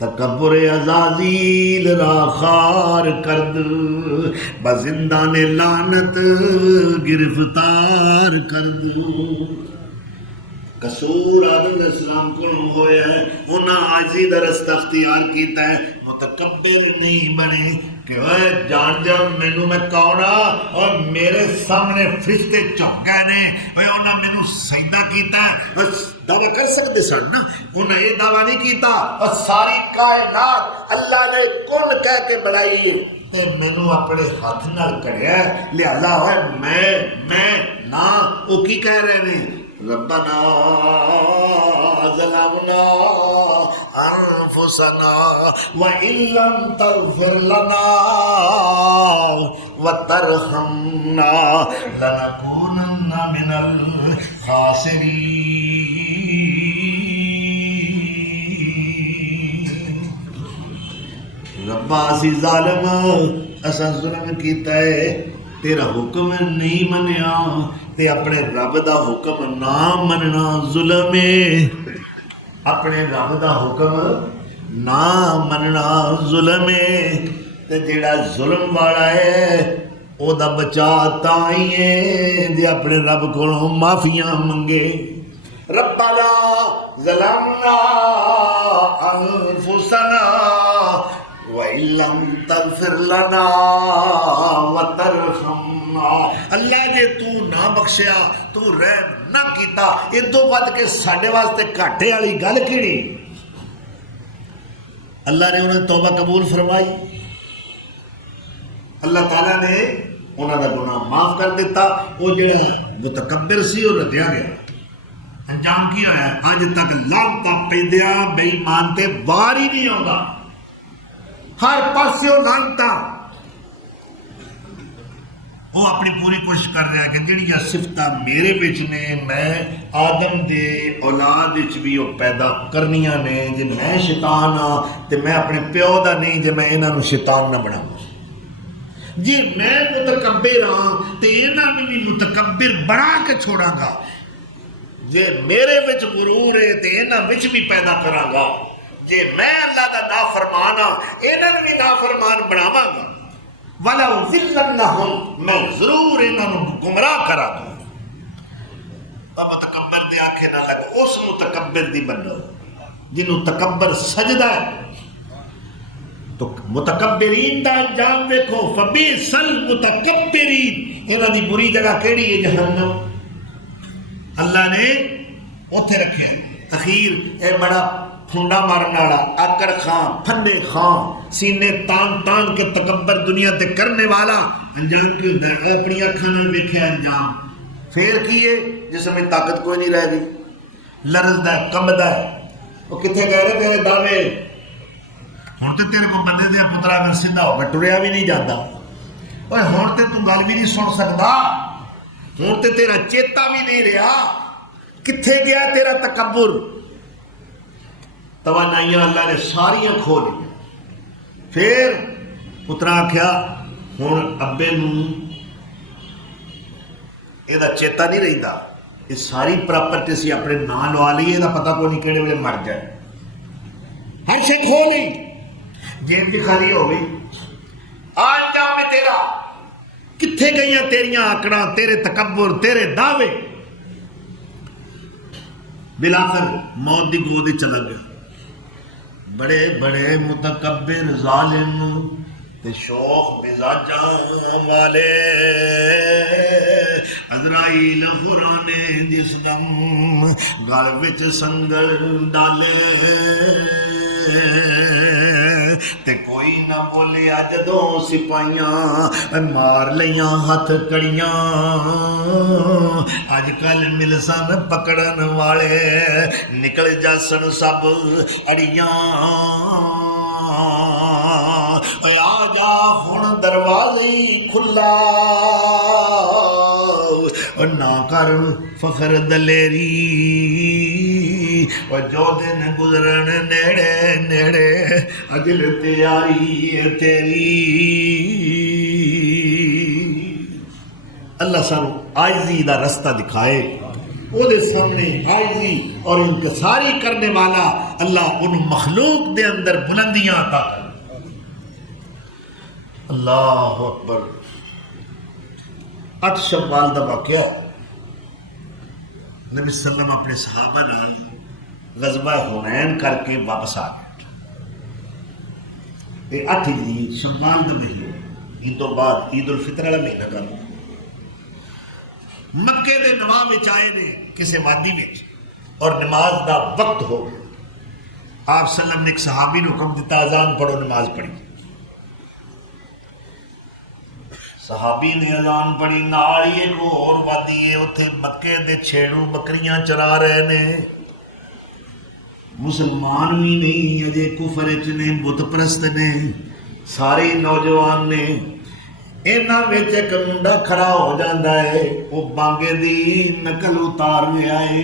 تکبر عزازیل را خار کرد، بزندان لعنت گرفتار کرد۔ قصور آدم علیہ السلام کو ہویا ہے، انہاں عاجزی دا رستہ اختیار کیتا ہے، متکبر نہیں بنے کہ اے جان جان مینوں میں کون ہاں، اور میرے سامنے فرشتے چوک گئے نے، انہاں مینوں سجدہ کیتا ہے، دعویٰ کر سکتے سن نا، انہاں یہ دعویٰ نہیں کیتا، اور ساری کائنات اللہ نے کن کہہ کے بنائی ہے تے مینوں اپنے ہاتھ نال کڑیا ہے، لہذا ہوئے میں نا، وہ کی کہہ رہے ہیں ربنا ظلمنا انفسنا وان لم تغفر لنا وترحمنا لنكونن من الخاسرین۔ ربا اسی ظالم اساں ظلم کیتا ہے، تیرا حکم نہیں منیا، تے اپنے رب دا حکم نہ مننا ظلم ہے، اپنے رب دا حکم نہ مننا ظلم ہے، تے جیڑا ظلم والا ہے او دا بچا تاں ہی ہے جے اپنے رب کو معافیاں منگے۔ ربنا ظلمنا انفسنا وَإِن لَّمْ تَغْفِرْ لَنَا وَتَرْحَمْنَا، اللہ جے تو نہ بخشیا، تو رحم نہ کیتا، ادو ود کے ساڈے واسطے گھاٹے والی گل کیڑی؟ اللہ نے انہیں توبہ قبول فرمائی، اللہ تعالیٰ نے انہوں کا گناہ معاف کر دیتا، وہ جڑا متکبر سی وہ ردیا گیا۔ انجام کیا ہے؟ اج تک لعنتاں پیندیاں بے ایمان تے وار ہی نہیں آਉਂدا، ہر پاسے لعنتاں۔ وہ اپنی پوری کوشش کر رہا ہے کہ جڑیاں صفتاں میرے وچ نے میں آدم دے اولاد وچ بھی وہ پیدا کرنیاں نے، جے میں شیطان ہاں تے میں اپنے پیو دا نہیں جے میں انہاں نوں شیطان نہ بناواں، جے میں متکبر ہاں تے انہاں نوں بھی متکبر بنا کے چھوڑاں گا، جے میرے وچ غرور ہے تے انہاں وچ بھی پیدا کراں گا، جے میں اللہ دا نافرمان ہاں انہاں نوں بھی نافرمان بناواں گا، وَلَأُضِلَّنَّهُمْ، میں ضرور انہوں گمراہ کرا دوں۔ اب متکبر دے آنکھیں نہ لگ، اس متکبر دی بنو جنہوں تکبر سجدہ ہے، تو متکبرین دا انجام دیکھو، فَبِئْسَ الْمُتَكَبِّرِينَ، انہوں دی بری جگہ کیڑی ہے؟ جہنم۔ اللہ نے اتھے رکھے، اخیر اے بڑا پھنڈا مارن والا، آکڑ خان، پھندے خان، سینے تان تان کے تکبر دنیا تے کرنے والا، انجام کی ہوتا ہے؟ اپنی اکھاں نال ویکھیا انجام، پھر کیے جس میں طاقت کوئی نہیں رہ گئی، لرزدا ہے، کمبدا ہے۔ وہ کتنے کہہ رہے تیرے دعوے؟ ہن تے تیرے کو بندے دیا پترا اگر سیدھا ہو کے ٹریا بھی نہیں جاتا، اوے ہن تے تو گل بھی نہیں سن سکدا، ہن تے تیرا چیتا بھی نہیں رہا، کتھے گیا تیرا تکبر؟ توانائیاں اللہ نے ساریاں کھو لی۔ پھر پترا آکھیا ہن ابے نوں یہ چیتا نہیں رہتا، یہ ساری پراپرٹی اسی اپنے نام لوا لی، یہ پتہ کو نہیں کہڑے ویلے مر جائے، ہر شے کھو لی، جیب بھی خالی ہو گئی۔ انجام تیرا کتھے گئیاں تیریاں آکڑاں، تیرے تکبر، تیرے دعوے؟ بلاخر موت دی گود چلا گیا۔ بڑے بڑے متکبر ظالم تے شوخ مزاجاں والے، عزرائیل خرانے جس دم گل وچ سنگل ڈالے، تے کوئی نہ بولیا جدوں سپاہیاں مار لیاں ہاتھ کڑیاں اج کل ملسن پکڑن والے نکل جاسن سب اڑیاں آ جا ہن دروازے کھلا نہ کر فخر دلیری جو دن گزرن نیڑے نیڑے اجل تیاری تیری اللہ سانو عاجزی دا رستہ دکھائے وہ دے سامنے عاجزی اور انکساری کرنے والا اللہ ان مخلوق دے اندر بلندیاں عطا کرے اللہ اکبر 8 شوال دا واقعہ نبی صلی اللہ علیہ وسلم اپنے صحابہ نال غزوہ حنین کر کے واپس آ گئے یہ 8 ہجری شوال دا مہینہ عید تو بعد عید الفطر والا مہینہ کر مکے دے نواں وچ آئے نے کسے وادی وچ اور نماز دا وقت ہو گیا آپ صلی اللہ علیہ وسلم نے ایک صحابی نے حکم دیتا اذان پڑھو نماز پڑھی صحابی نے اذان پڑھی نال ہی ایک اور وادی ہے اتھے مکے دے چھیڑو بکریاں چرا رہے نے مسلمان بھی نہیں اجے کفر وچ نے بت پرست نے سارے نوجوان نے اینا وچ ایک منڈا کھڑا ہو جاندا ہے وہ بانگے دی نقل اتار رہا ہے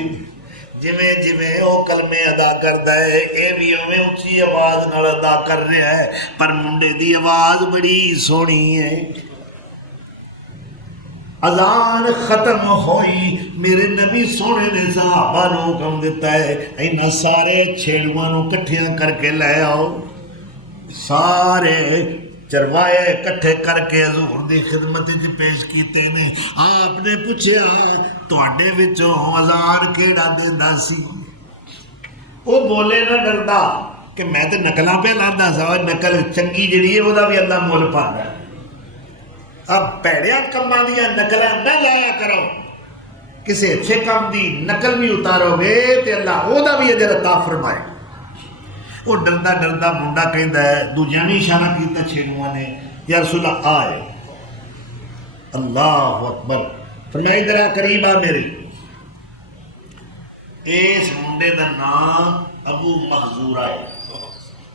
جویں جویں او کلمے ادا کردا ہے اے بھی اویں اونچی آواز نال ادا کر رہا ہے پر منڈے دی آواز بڑی سونی ہے اذان ختم ہوئی میرے نبی سونے نے صحابہ نو حکم دیتا ہے اینا سارے چھیڑواں نو کٹھیاں کر کے لے آؤ سارے چروائے کٹھے کر کے حضور دی خدمت وچ پیش کیتے نے آپ نے پوچھیا تواڈے وچوں اذان کیڑا دیندا سی وہ بولے نہ ڈردا کہ میں تے نقلاں پہ لاندا سا نقل چنگی جڑی ہے وہ دا بھی اللہ مول پاندا ہے اب پیڑیاں کماں دیاں نقلاں نہ لایا کرو کسے اچھے کام دی نقل بھی اتارو گے تے اللہ او دا بھی اجر عطا فرمائے وہ ڈردا ڈردا منڈا کہندا ہے دوجیاں نے اشارہ کیتا چھیڑواں نے یا رسول اللہ آئے اللہ اکبر فرمایا ادھر آ قریب آ میرے اس منڈے دا نام ابو محذورہ ہے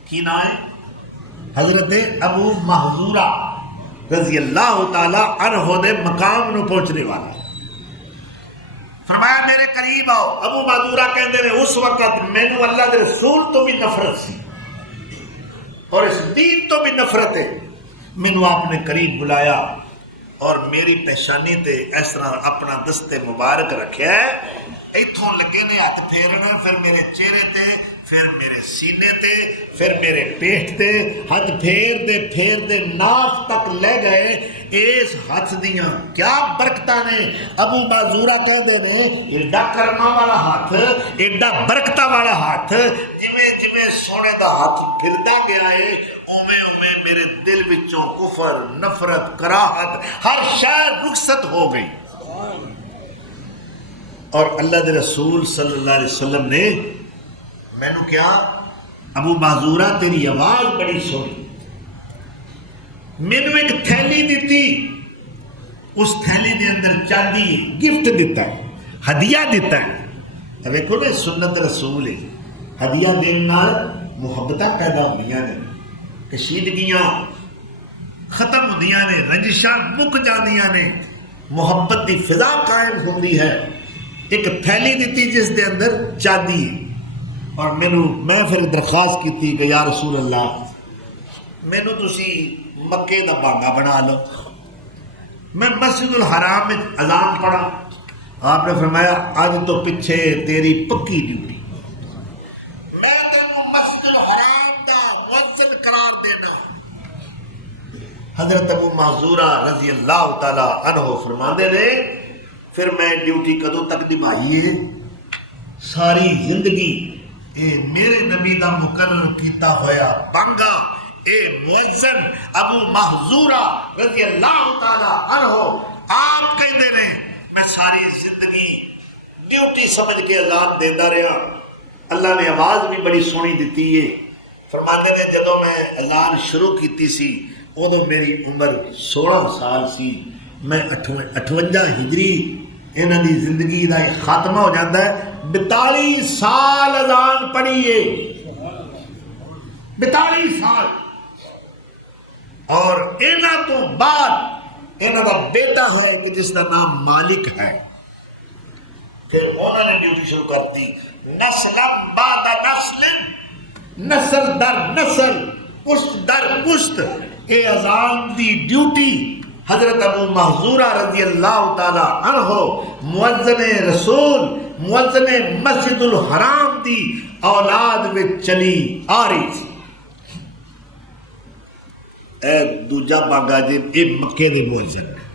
کی نام ہے حضرت ابو محذورہ رضی اللہ تعالی عنہ دے مقام نو پہنچنے والا فرمایا میرے قریب آؤ ابو محذورہ کہندے نے اس وقت مینوں اللہ دے رسول تو بھی نفرت سی اور اس دین تو بھی نفرت ہے مینوں آپ نے قریب بلایا اور میری پیشانی تے اس طرح اپنا دست مبارک رکھیا ہے ایتھوں لگے نے ہاتھ پھیرنا پھر میرے چہرے تے پھر میرے سینے تے پھر میرے پیٹ تے ہاتھ پھیر دے ناف تک لے گئے اس ہاتھ دیاں کیا برکتاں نے ابو محذورہ کہندے نے ایڈا کرما والا ہاتھ ایڈا برکتاں والا ہاتھ جویں سونے دا ہاتھ پھردا گیا ہے اویں میرے دل وچوں کفر نفرت کراہت ہر شے رخصت ہو گئی اور اللہ دے رسول صلی اللہ علیہ وسلم نے میں نے کیا ابو محذورہ تیری آواز بڑی سونی میں نے ایک تھیلی دیتی اس تھیلی دے اندر چاندی گفٹ دیتا ہے ہدیہ دیتا ہے دیکھو نا سنت رسول ہے ہدیہ دین نال محبتاں پیدا ہوندیاں نے کشیدگیاں ختم ہوندیاں نے رنجشاں مک جاندیاں نے محبت دی فضا قائم ہوندی ہے ایک تھیلی دیتی جس دے اندر چاندی اور میں پھر درخواست کی تھی کہ یا رسول اللہ مینوں تسی مکے دا بانگا بنا لو میں مسجد الحرام میں اذان پڑھا آپ نے فرمایا آج تو پیچھے تیری پکی ڈیوٹی میں تینوں مسجد الحرام دا مؤذن قرار دینا حضرت ابو محذورہ رضی اللہ تعالی عنہ فرماندے نے پھر میں ڈیوٹی کدوں تک نبھائی ہے ساری زندگی اے میرے نبی دا مقرر کیتا ہویا بانگا اے مؤذن ابو محذورہ رضی اللہ تعالی عنہ آپ کہندے نے میں ساری زندگی ڈیوٹی سمجھ کے اذان دیندا رہا اللہ نے آواز بھی بڑی سونی دیتی ہے فرماتے نے جدو میں اعلان شروع کیتی سی ادو میری عمر 16 سال سی، میں 58 ہجری انہاں دی زندگی دا خاتمہ ہو جاتا ہے، 42 سال اذان پڑھیے، 42 سال، اور انہاں تو بعد انہاں دا بیٹا ہے کہ جس کا نام مالک ہے، پھر انہوں نے ڈیوٹی شروع کر دی، نسل بعد نسل، نسل در نسل، پشت در پشت، اے اذان دی ڈیوٹی حضرت ابو محذورہ رضی اللہ تعالی عنہ مؤذن رسول مؤذن مسجد الحرام دی اولاد میں چلی آ رہی تھی۔ اے دوجا باغا جی اے مکے دے مؤذن ہے۔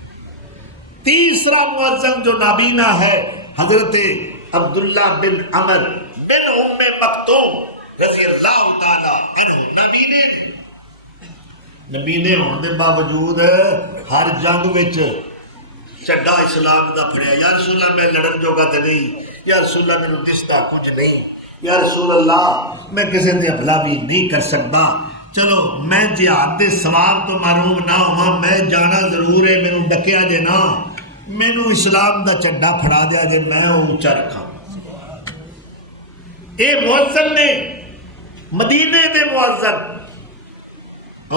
تیسرا مؤذن جو نابینا ہے حضرت عبداللہ بن عمر بن ام مکتوم رضی اللہ تعالی عنہ نبینے ہونے دے باوجود ہر جنگ وچ چڈا اسلام دا پھڑیا، یا رسول اللہ میں لڑن جوگا تے نہیں، یا رسول اللہ میں دستا کچھ نہیں، یا رسول اللہ میں کسی دے بھلا بھی نہیں کر سکتا، چلو میں جہاد دے ثواب تو محروم نہ ہوا، میں جانا ضرور ہے، مینوں ڈکیا جے نا، مینوں اسلام دا چڈا پھڑا دیا جے، میں اونچا رکھا۔ اے مؤذن نے مدینے دے مؤذن،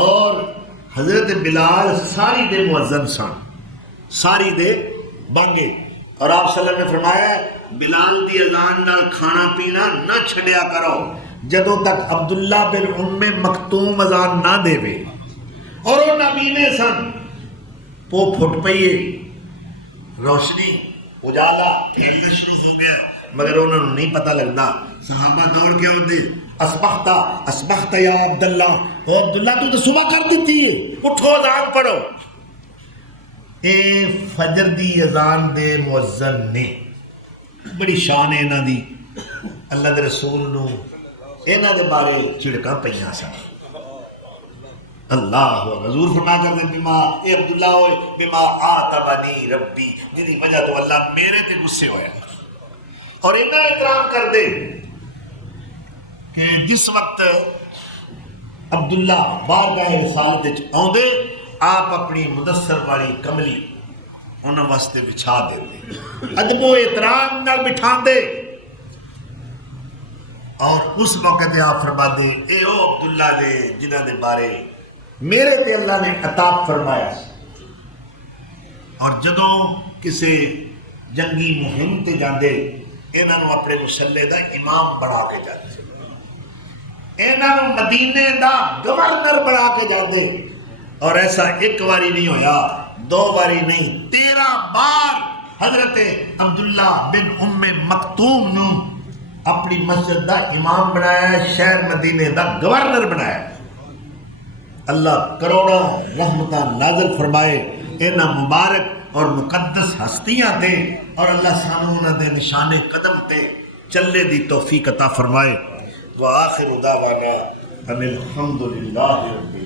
اور حضرت بلال ساری دے مؤذن سن، ساری دے بانگے، اور آپ صلی اللہ علیہ وسلم نے فرمایا بلال دی اذان نال کھانا پینا نہ چھڈیا کرو جدوں تک عبداللہ بن ام مکتوم اذان نہ دے وے، اور وہ نبینے سن، پو پھٹ پئیے، روشنی اجالا کھیلنا شروع ہو گیا، مگر انہوں نے نہیں پتہ لگتا، صحابہ دوڑ کے آتے، اسبخت یا عبداللہ، او عبداللہ تو صبح کر دیتی ہے، اٹھو اذان پڑھو۔ اے فجر دی اذان دے مؤذن نے بڑی شان ہے انہاں دی، اللہ دے رسول نو انہاں دے بارے چڑکاں پئیاں سن، اللہ حضور فرما کر دے بما اے عبداللہ ہوئے بما آتبنی ربی، جنہی وجہ تو اللہ میرے تے غصے ہویا، اور انہاں احترام کر دے کہ جس وقت عبداللہ بارگاہ رسالت وچ آندے آپ اپنی مدثر والی کملی انہاں واسطے بچھا دے، ادب و احترام نال بٹھا دے، اور اس موقع تے آپ فرما دے اے او عبداللہ دے جنہاں دے بارے میرے تے اللہ نے عطا فرمایا، اور جدوں کسے جنگی مہم تے جاندے انہاں نو اپنے مسلح دا امام بنا کے جاندے، انہاں نو مدینے دا گورنر بنا کے جاندے، اور ایسا ایک باری نہیں ہویا، 2 باری نہیں، 13 بار حضرت عبداللہ بن ام مکتوم نو اپنی مسجد دا امام بنایا، شہر مدینے دا گورنر بنایا۔ اللہ کروڑوں رحمتہ نازل فرمائے انہاں مبارک اور مقدس ہستیاں تے، اور اللہ سانو انہاں دے نشان قدم تے چلے دی توفیق عطا فرمائے۔ وآخر دعوانا ان الحمد للہ رب العالمین۔